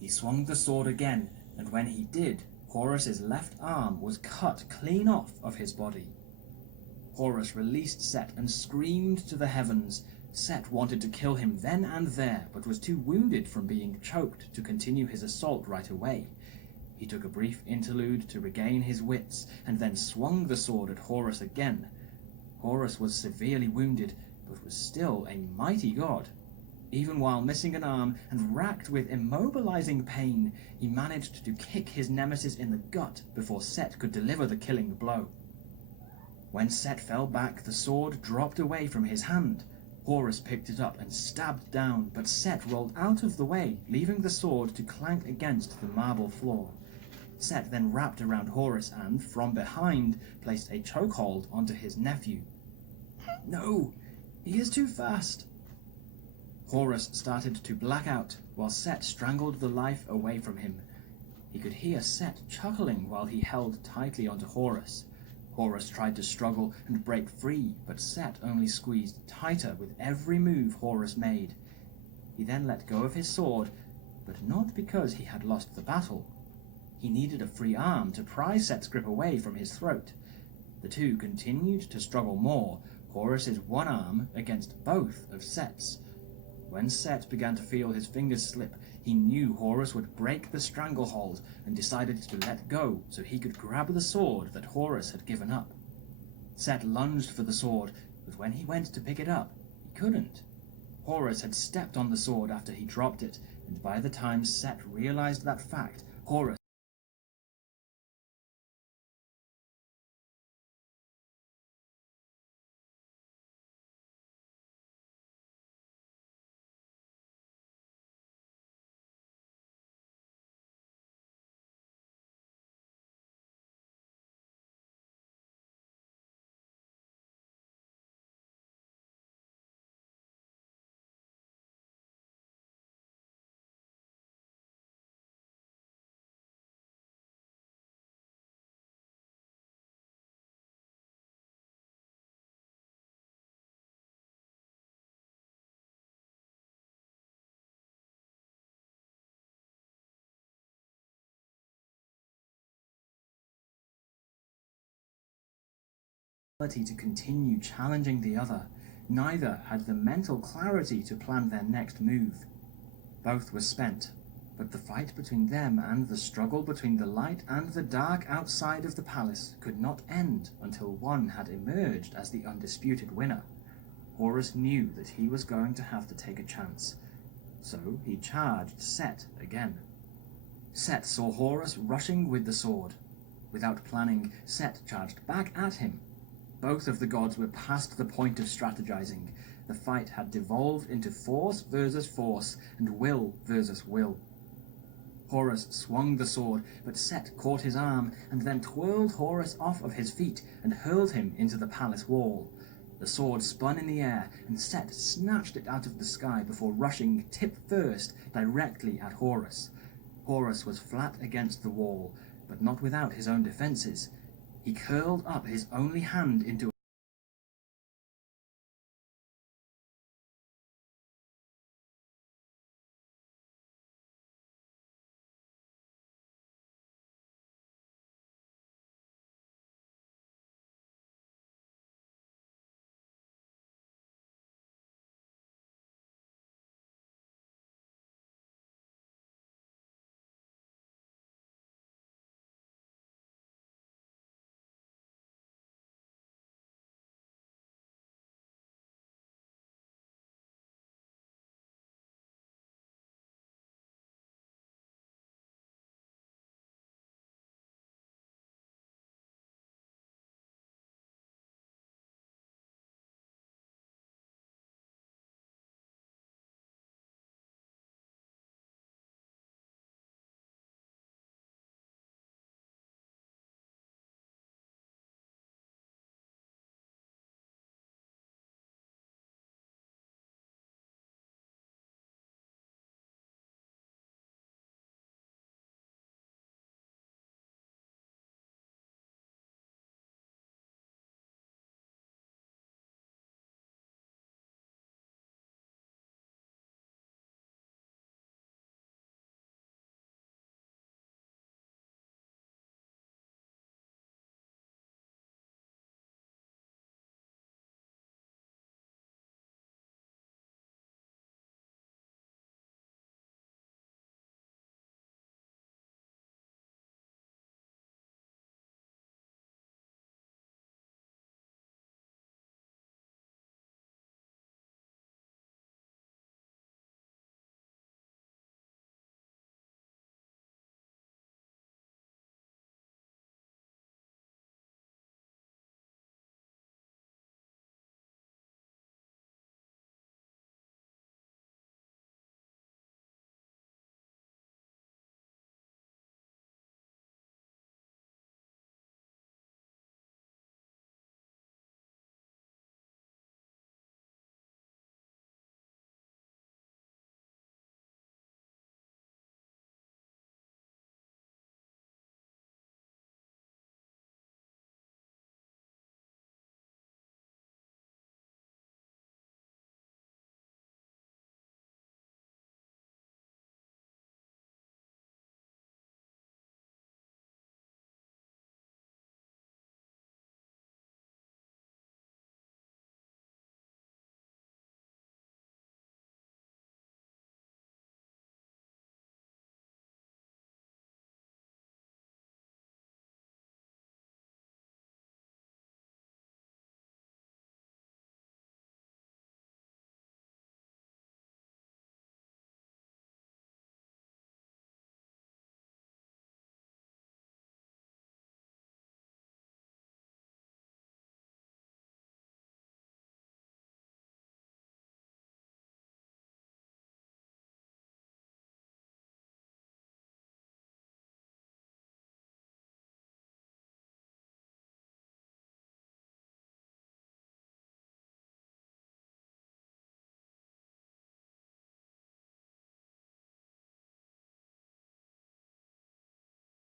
He swung the sword again, and when he did, Horus's left arm was cut clean off of his body. Horus released Set and screamed to the heavens. Set wanted to kill him then and there, but was too wounded from being choked to continue his assault right away. He took a brief interlude to regain his wits, and then swung the sword at Horus again. Horus was severely wounded, but was still a mighty god. Even while missing an arm and racked with immobilizing pain, he managed to kick his nemesis in the gut before Set could deliver the killing blow. When Set fell back, the sword dropped away from his hand. Horus picked it up and stabbed down, but Set rolled out of the way, leaving the sword to clank against the marble floor. Set then wrapped around Horus and, from behind, placed a chokehold onto his nephew. "No, he is too fast." Horus started to black out, while Set strangled the life away from him. He could hear Set chuckling while he held tightly onto Horus. Horus tried to struggle and break free, but Set only squeezed tighter with every move Horus made. He then let go of his sword, but not because he had lost the battle. He needed a free arm to pry Set's grip away from his throat. The two continued to struggle more, Horus's one arm against both of Set's. When Set began to feel his fingers slip, he knew Horus would break the stranglehold and decided to let go so he could grab the sword that Horus had given up. Set lunged for the sword, but when he went to pick it up, he couldn't. Horus had stepped on the sword after he dropped it, and by the time Set realized that fact, Horus to continue challenging the other. Neither had the mental clarity to plan their next move. Both were spent, but the fight between them and the struggle between the light and the dark outside of the palace could not end until one had emerged as the undisputed winner. Horus knew that he was going to have to take a chance, so he charged Set again. Set saw Horus rushing with the sword. Without planning, Set charged back at him. Both of the gods were past the point of strategizing. The fight had devolved into force versus force and will versus will. Horus swung the sword, but Set caught his arm and then twirled Horus off of his feet and hurled him into the palace wall. The sword spun in the air, and Set snatched it out of the sky before rushing tip first directly at Horus. Horus was flat against the wall, but not without his own defenses. He curled up his only hand into